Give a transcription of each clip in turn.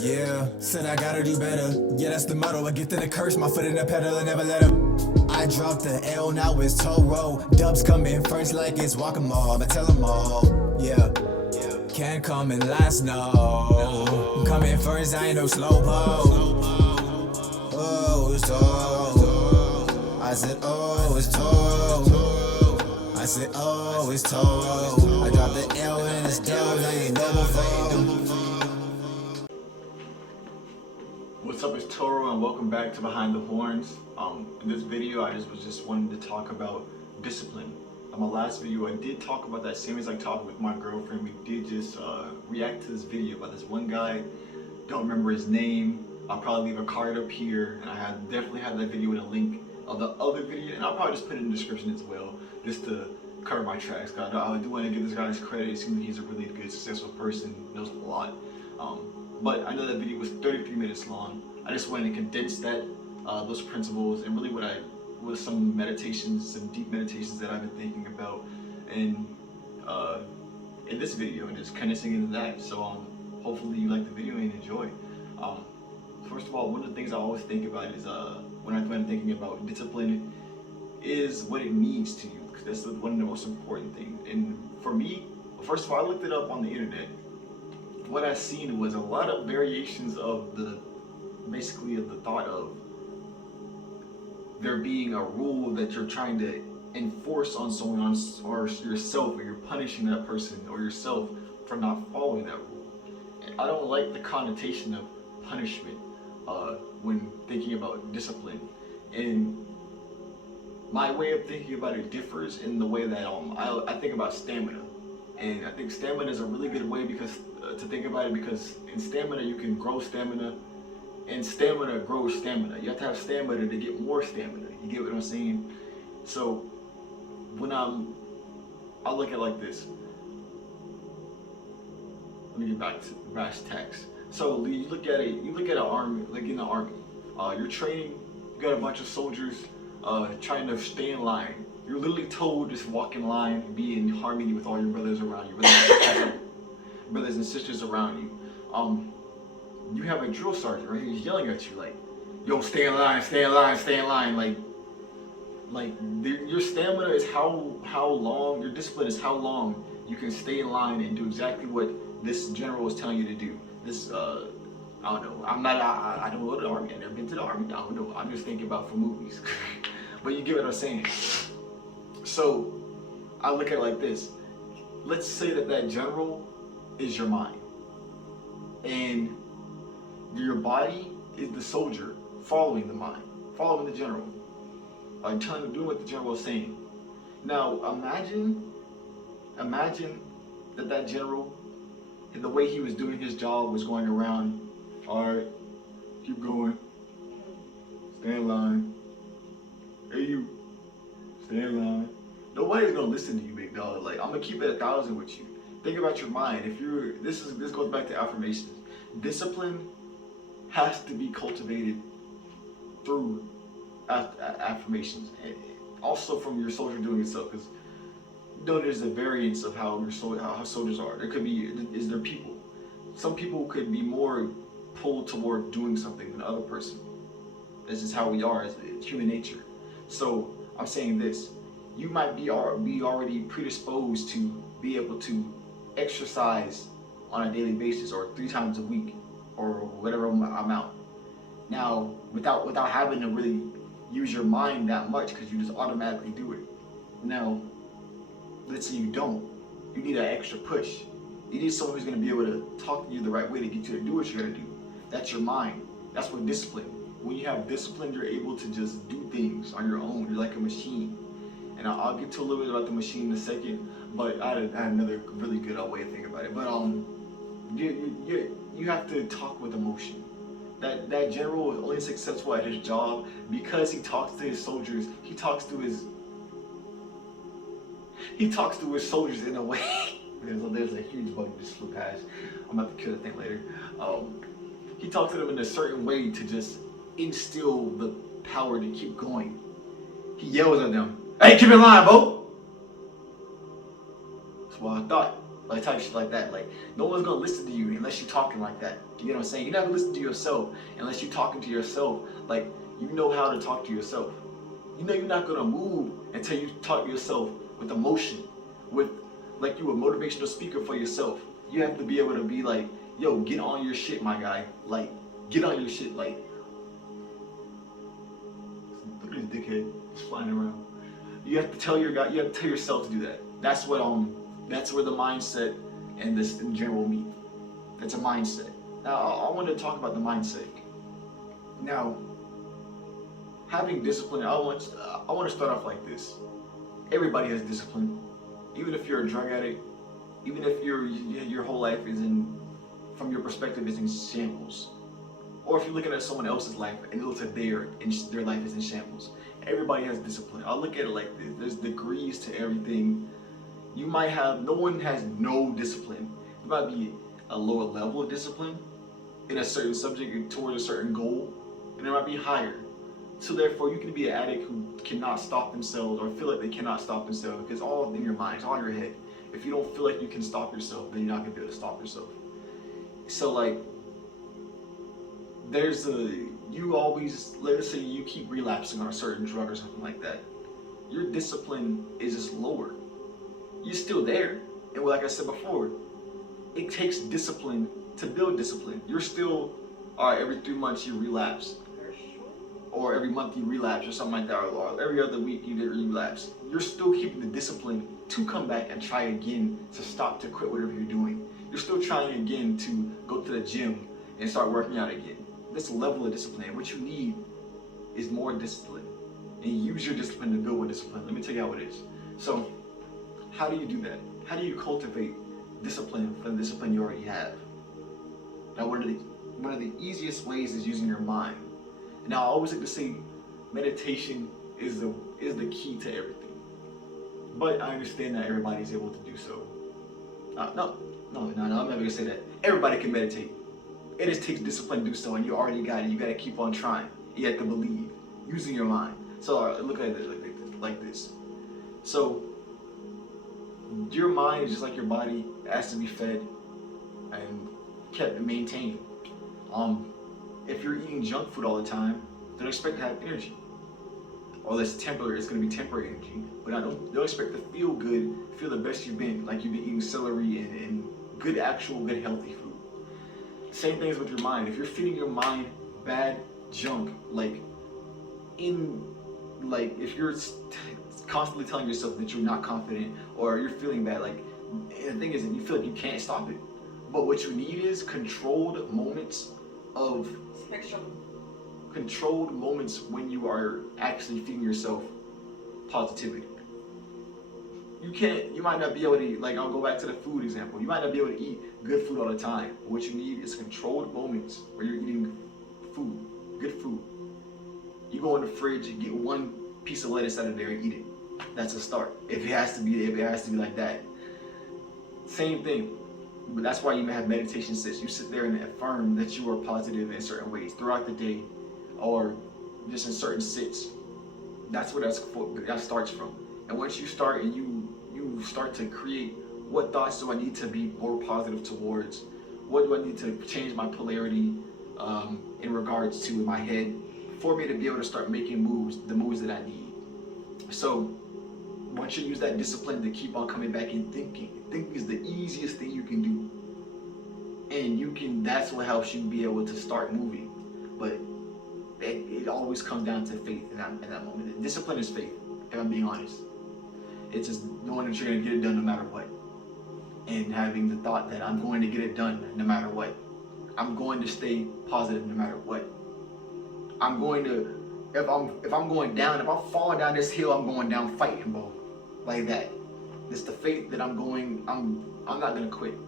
Yeah, said I gotta do better. Yeah, that's the motto. A gift and a curse, my foot in the pedal, I never let up. I dropped the L, now it's Toro. Dubs come in first like it's Whack-A-Mole. I'ma tell them all, yeah. Can't come in last, no. Come in first, I ain't no slowpoke. Oh, it's Toro. I said, oh, it's Toro. I said, oh, it's Toro. I dropped the L and it's Dubs, I ain't no more. What's up, it's Toro and welcome back to Behind the Horns. In this video I just wanted to talk about discipline. In my last video I did talk about that same exact topic with my girlfriend. We did just react to this video about this one guy. Don't remember his name. I'll probably leave a card up here, and I definitely have that video in a link of the other video, and I'll probably just put it in the description as well, just to cover my tracks. Cause I do want to give this guy his credit. It seems like he's a really good, successful person, knows a lot. But I know that video was 33 minutes long. I just wanted to condense that, those principles, and really what some meditations, some deep meditations that I've been thinking about in this video, and just condensing into that. So hopefully you like the video and enjoy. First of all, one of the things I always think about is when I'm thinking about discipline is what it means to you, because that's one of the most important things. And for me, first of all, I looked it up on the internet. What I seen was a lot of variations of the thought of there being a rule that you're trying to enforce on someone or yourself, or you're punishing that person or yourself for not following that rule. And I don't like the connotation of punishment when thinking about discipline. And my way of thinking about it differs in the way that I think about stamina. And I think stamina is a really good way to think about it, because in stamina you can grow stamina, and stamina grows stamina. You have to have stamina to get more stamina. You get what I'm saying? So when I look at it like this. Let me get back to brass tacks. So you look at an army, like in the army. You're training. You got a bunch of soldiers trying to stay in line. You're literally told just walk in line, be in harmony with all your brothers around you, brothers and sisters around you. You have a drill sergeant, right? He's yelling at you like, "Yo, stay in line, stay in line, stay in line." Your stamina is how long, your discipline is how long you can stay in line and do exactly what this general is telling you to do. This, I don't know. I don't go to the army. I've never been to the army. I don't know. I'm just thinking about for movies. But you get what I'm saying. So I look at it like this. Let's say that general is your mind, and your body is the soldier following the mind, following the general, doing what the general is saying. Now imagine that general, the way he was doing his job was going around, all right, keep going, stay in line, hey you, stay in line. Nobody's gonna listen to you, big dog. Like, I'm gonna keep it 1,000 with you. Think about your mind. This goes back to affirmations. Discipline has to be cultivated through affirmations, and also from your soldier doing itself. Because there's a variance of how soldiers are. There people. Some people could be more pulled toward doing something than the other person. This is how we are as human nature. So I'm saying this. You might be already predisposed to be able to exercise on a daily basis, or 3 times a week, or whatever amount. Now, without having to really use your mind that much, because you just automatically do it. Now, let's say you don't. You need an extra push. You need someone who's going to be able to talk to you the right way to get you to do what you're going to do. That's your mind. That's what discipline. When you have discipline, you're able to just do things on your own. You're like a machine. And I'll get to a little bit about the machine in a second, but I had another really good way to think about it. But you have to talk with emotion. That general is only successful at his job because he talks to his soldiers. He talks to his soldiers in a way. There's a huge bug just flew past. I'm about to kill the thing later. He talks to them in a certain way to just instill the power to keep going. He yells at them, "Hey, keep in line, bro." That's what I thought. like type shit like that. Like no one's gonna listen to you unless you're talking like that. You get what I'm saying? You're not gonna listen to yourself unless you're talking to yourself. Like you know how to talk to yourself. You know you're not gonna move until you talk to yourself with emotion, with like you a motivational speaker for yourself. You have to be able to be like, yo, get on your shit, my guy. Like, get on your shit. Like, look at this dickhead just flying around. You have to tell your guy. You have to tell yourself to do that. That's what That's where the mindset and this in general meet. That's a mindset. Now, I want to talk about the mindset. Now, having discipline. I want to start off like this. Everybody has discipline. Even if you're a drug addict, even if your whole life is from your perspective is in shambles, or if you're looking at someone else's life and it looks like their life is in shambles. Everybody has discipline. I'll look at it like this. There's degrees to everything. No one has no discipline. There might be a lower level of discipline in a certain subject towards a certain goal, and there might be higher. So therefore, you can be an addict who cannot stop themselves or feel like they cannot stop themselves because it's all in your mind, it's all in your head. If you don't feel like you can stop yourself, then you're not gonna be able to stop yourself. So like, let's say you keep relapsing on a certain drug or something like that. Your discipline is just lower. You're still there, and like I said before, it takes discipline to build discipline. You're still, all right, every 3 months you relapse. Or every month you relapse or something like that, or every other week you did relapse. You're still keeping the discipline to come back and try again to quit whatever you're doing. You're still trying again to go to the gym and start working out again. This level of discipline, what you need is more discipline. And use your discipline to build more discipline. Let me tell you how it is. So, how do you do that? How do you cultivate discipline for the discipline you already have? Now, one of the easiest ways is using your mind. Now, I always like to say meditation is the key to everything. But I understand that everybody's able to do so. No, I'm never gonna say that. Everybody can meditate. It just takes discipline to do so, and you already got it. You gotta keep on trying. You have to believe, using your mind. So look at it like this. So your mind is just like your body. It has to be fed and kept and maintained. If you're eating junk food all the time, don't expect to have energy. Or that's temporary, it's gonna be temporary energy. But don't expect to feel good, feel the best you've been, like you've been eating celery and good healthy food. Same things with your mind. If you're feeding your mind bad junk, if you're constantly telling yourself that you're not confident or you're feeling bad, the thing is that you feel like you can't stop it. But what you need is controlled moments when you are actually feeding yourself positivity. You might not be able to, I'll go back to the food example. You might not be able to eat good food all the time. But what you need is controlled moments where you're eating food, good food. You go in the fridge and get one piece of lettuce out of there and eat it. That's a start. If it has to be like that. Same thing. But that's why you may have meditation sits. You sit there and affirm that you are positive in certain ways throughout the day, or just in certain sits. That's where that starts from. And once you start and you start to create, what thoughts do I need to be more positive towards? What do I need to change my polarity in regards to in my head for me to be able to start making the moves that I need? So once you use that discipline to keep on coming back and thinking is the easiest thing you can do. And that's what helps you be able to start moving. But it always comes down to faith in that moment. Discipline is faith, if I'm being honest. It's just knowing that you're going to get it done no matter what. And having the thought that I'm going to get it done no matter what. I'm going to stay positive no matter what. I'm going to, if I'm going down, if I'm falling down this hill, I'm going down fighting, bro. Like that. It's the faith that I'm not going to quit.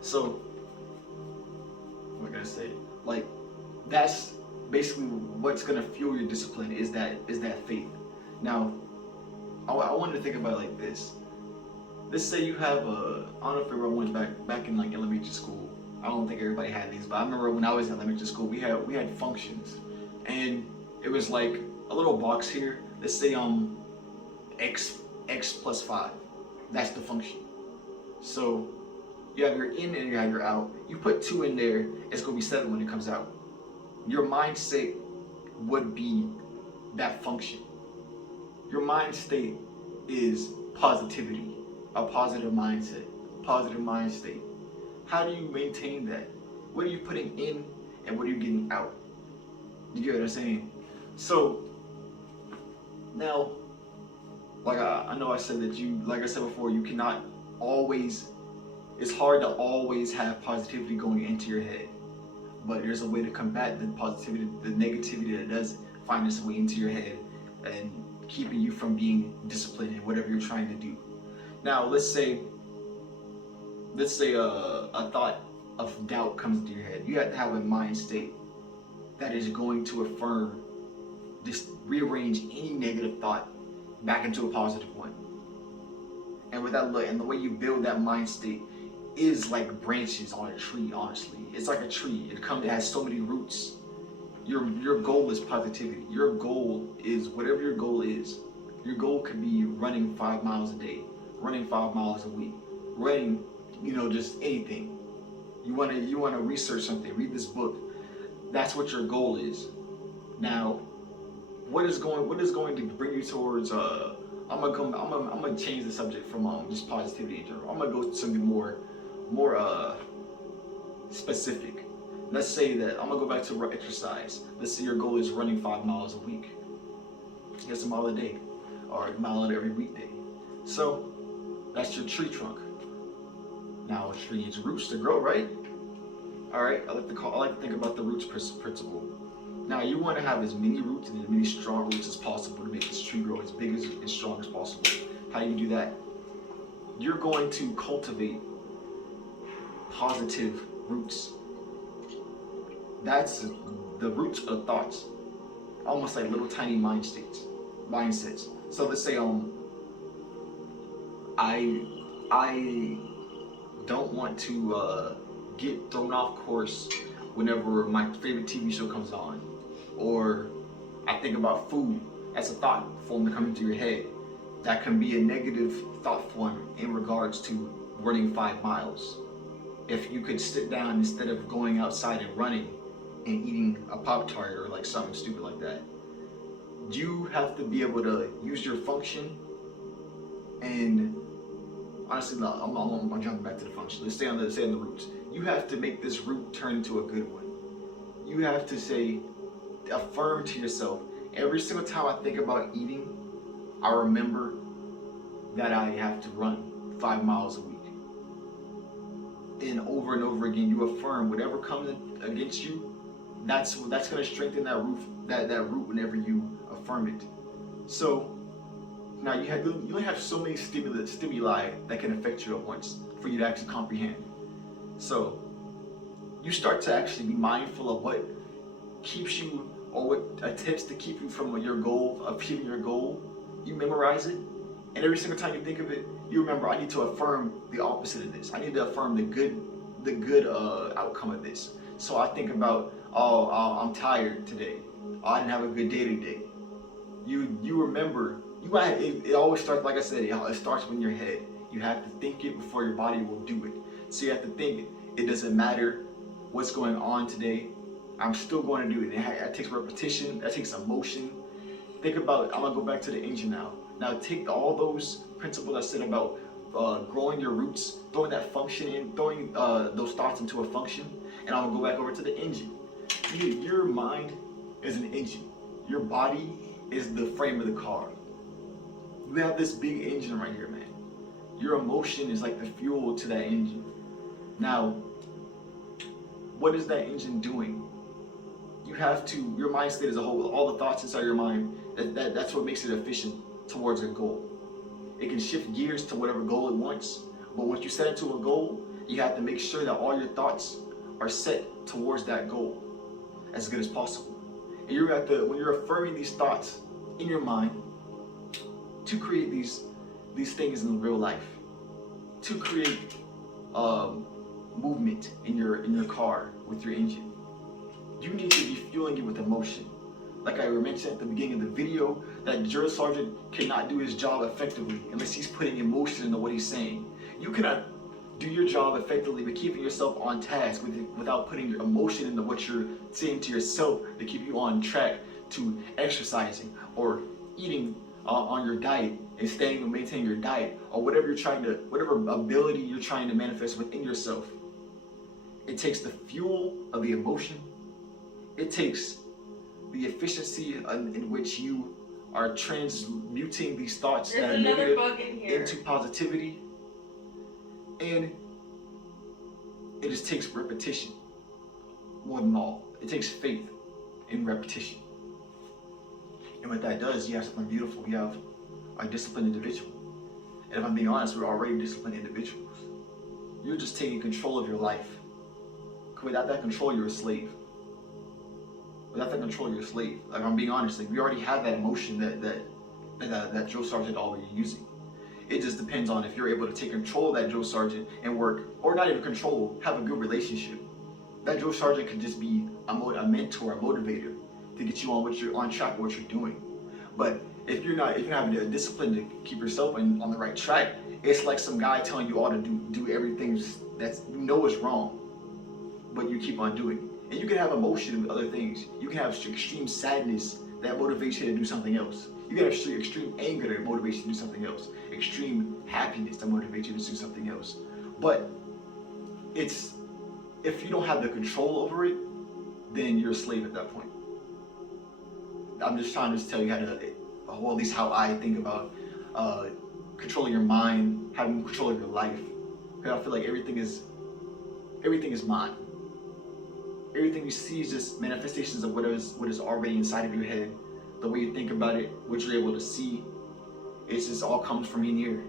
So, what am I going to say? That's basically what's going to fuel your discipline is that faith. Now, I wanted to think about it like this. Let's say you have I don't know if everyone went back in elementary school. I don't think everybody had these, but I remember when I was in elementary school, we had functions, and it was like a little box here. Let's say x plus 5. That's the function. So You have your in and you have your out. You put 2 in there, it's gonna be 7 when it comes out. Your mindset would be that function. Your mind state is positivity, a positive mindset, positive mind state. How do you maintain that? What are you putting in and what are you getting out? You get what I'm saying? So now, like I know I said that like I said before, you cannot always, it's hard to always have positivity going into your head. But there's a way to combat the positivity, the negativity that does find its way into your head and keeping you from being disciplined in whatever you're trying to do. Now, let's say a thought of doubt comes into your head. You have to have a mind state that is going to affirm, just rearrange any negative thought back into a positive one. And with that, and the way you build that mind state is like branches on a tree. Honestly, it's like a tree. It has so many roots. Your goal is positivity. Your goal is whatever your goal is. Your goal could be running 5 miles a day, running 5 miles a week, running, just anything. You want to research something, read this book. That's what your goal is. Now, what is going to bring you towards? I'm gonna change the subject from just positivity in general. I'm gonna go to something more specific. Let's say that I'm gonna go back to exercise. Let's say your goal is running 5 miles a week. That's a mile a day, or a mile every weekday. So that's your tree trunk. Now a tree needs roots to grow, right? All right. I like to think about the roots principle. Now you want to have as many roots and as many strong roots as possible to make this tree grow as big as strong as possible. How do you do that? You're going to cultivate positive roots. That's the roots of thoughts, almost like little tiny mindsets. So let's say I don't want to get thrown off course whenever my favorite TV show comes on, or I think about food. That's a thought form that comes into your head. That can be a negative thought form in regards to running 5 miles. If you could sit down instead of going outside and running and eating a Pop-Tart or like something stupid like that, you have to be able to use your function. And honestly, no, I'm jumping back to the function. Let's stay on the roots. You have to make this root turn into a good one. You have to affirm to yourself, every single time I think about eating, I remember that I have to run 5 miles a week. And over again, you affirm whatever comes against you. That's going to strengthen that root whenever you affirm it. So now you only have so many stimuli that can affect you at once for you to actually comprehend. So you start to actually be mindful of what keeps you, or what attempts to keep you from your goal, of achieving your goal. You memorize it, and every single time you think of it, you remember, I need to affirm the opposite of this. I need to affirm the good outcome of this. So I think about, I'm tired today. I didn't have a good day today. You remember. It always starts, like I said, it starts in your head. You have to think it before your body will do it. So you have to think it doesn't matter what's going on today. I'm still going to do it. It takes repetition. That takes emotion. Think about, I'm going to go back to the engine now. Now take all those principles I said about growing your roots, throwing that function in, throwing those thoughts into a function, and I'm going to go back over to the engine. Your mind is an engine. Your body is the frame of the car. You have this big engine right here, man. Your emotion is like the fuel to that engine. Now, what is that engine doing? You have to, your mind state as a whole, all the thoughts inside your mind, that's what makes it efficient towards a goal. It can shift gears to whatever goal it wants, but once you set it to a goal, you have to make sure that all your thoughts are set towards that goal as good as possible. And you have to, when you're affirming these thoughts in your mind, to create these things in real life, to create movement in your car with your engine, you need to be fueling it with emotion. Like I mentioned at the beginning of the video, that drill sergeant cannot do his job effectively unless he's putting emotion into what he's saying. You cannot do your job effectively, but keeping yourself on task without putting your emotion into what you're saying to yourself to keep you on track to exercising or eating on your diet and staying and maintaining your diet, or whatever ability you're trying to manifest within yourself. It takes the fuel of the emotion. It takes the efficiency in which you are transmuting these thoughts that are negative into positivity. And it just takes repetition more than all. It takes faith in repetition. And what that does, you have something beautiful. You have a disciplined individual. And if I'm being honest, we're already disciplined individuals. You're just taking control of your life. Without that control, you're a slave. Without that control, you're a slave. Like, I'm being honest, like, we already have that emotion that Joe Sargent already using. It just depends on if you're able to take control of that Joe Sargent and work, or not even control, have a good relationship. That Joe Sargent could just be a mentor, a motivator to get you on track with what you're doing. But if you're not having the discipline to keep yourself on the right track, it's like some guy telling you all to do everything that you know is wrong, but you keep on doing. And you can have emotion with other things. You can have extreme sadness that motivates you to do something else. You can have extreme anger that motivates you to do something else. Extreme happiness that motivates you to do something else. But if you don't have the control over it, then you're a slave at that point. I'm just trying to tell you or at least how I think about controlling your mind, having control of your life. Because I feel like everything is mine. Everything you see is just manifestations of what is already inside of your head. The way you think about it, what you're able to see, it just all comes from in here.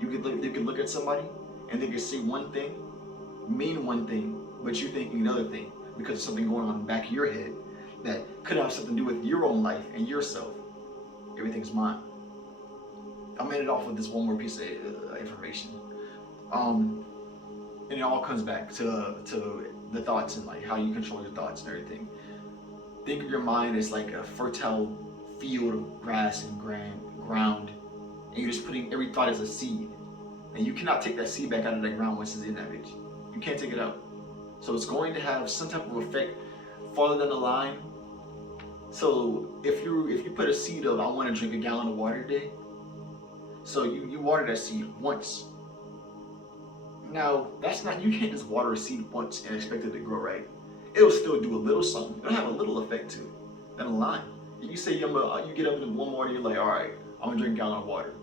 You could look at somebody and they could say one thing, mean one thing, but you're thinking another thing because of something going on in the back of your head that could have something to do with your own life and yourself. Everything's mine. I'm gonna end it off with this one more piece of information. And it all comes back to the thoughts and like how you control your thoughts and everything. Think of your mind as like a fertile field of grass and ground, and you're just putting every thought as a seed. And you cannot take that seed back out of the ground once it's in that bitch. You can't take it out. So it's going to have some type of effect farther down the line. So if you put a seed of, I want to drink a gallon of water today, so you water that seed once. Now, you can't just water a seed once and expect it to grow, right? It'll still do a little something. It'll have a little effect to it down the line. You say you get up in one morning, you're like, all right, I'm gonna drink a gallon of water.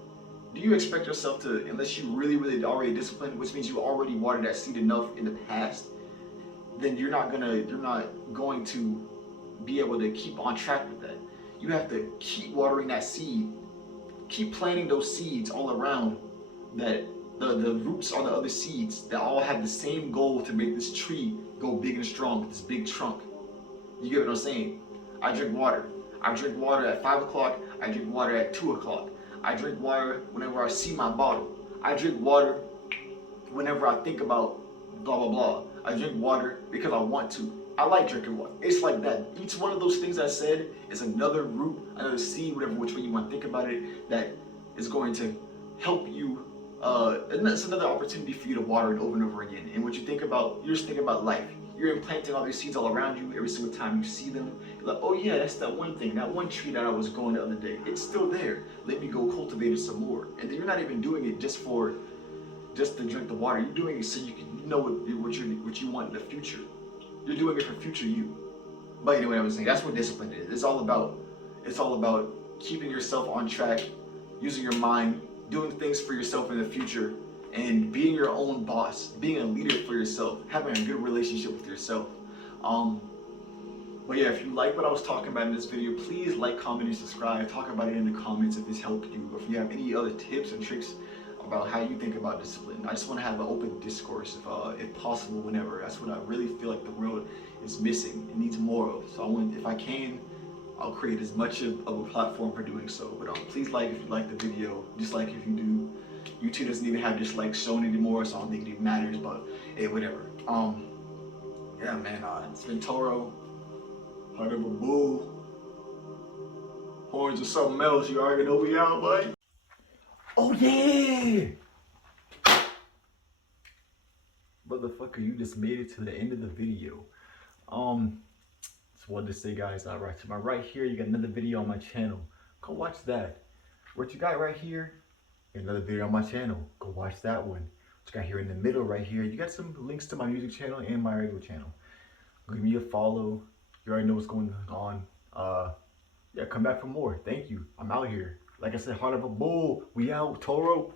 Do you expect yourself to, unless you really already disciplined, which means you already watered that seed enough in the past, then you're not going to be able to keep on track with that. You have to keep watering that seed, keep planting those seeds all around that. The roots are the other seeds that all have the same goal to make this tree go big and strong with this big trunk. You get what I'm saying? I drink water. I drink water at 5 o'clock. I drink water at 2 o'clock. I drink water whenever I see my bottle. I drink water whenever I think about blah, blah, blah. I drink water because I want to. I like drinking water. It's like that. Each one of those things I said is another root, another seed, which way you want to think about it, that is going to help you. And that's another opportunity for you to water it over and over again. And what you think about, you're just thinking about life. You're implanting all these seeds all around you every single time you see them. You're like, oh yeah, that's that one thing, that one tree that I was growing the other day. It's still there. Let me go cultivate it some more. And then you're not even doing it just to drink the water. You're doing it so you know what you want in the future. You're doing it for future you. But anyway, I was saying that's what discipline is. It's all about keeping yourself on track, using your mind, doing things for yourself in the future, and being your own boss, being a leader for yourself, having a good relationship with yourself. But yeah, if you like what I was talking about in this video, please like, comment, and subscribe. Talk about it in the comments if this helped you. If you have any other tips and tricks about how you think about discipline. I just want to have an open discourse, if possible, whenever. That's what I really feel like the world is missing. It needs more of. So if I can, I'll create as much of a platform for doing so. But please like if you like the video, dislike if you do. YouTube doesn't even have dislikes shown anymore, so I don't think it even matters, but hey, whatever. Yeah, man, it's been Toro, heart of a bull, horns or something else. You already know we out, buddy. Oh yeah! motherfucker, you just made it to the end of the video. Just wanted to say, guys, alright, to my right here, you got another video on my channel. Go watch that. What you got right here, another video on my channel. Go watch that one. What you got here in the middle right here, you got some links to my music channel and my regular channel. Give me a follow. You already know what's going on. Yeah, come back for more. Thank you. I'm out here. Like I said, heart of a bull. We out, Toro.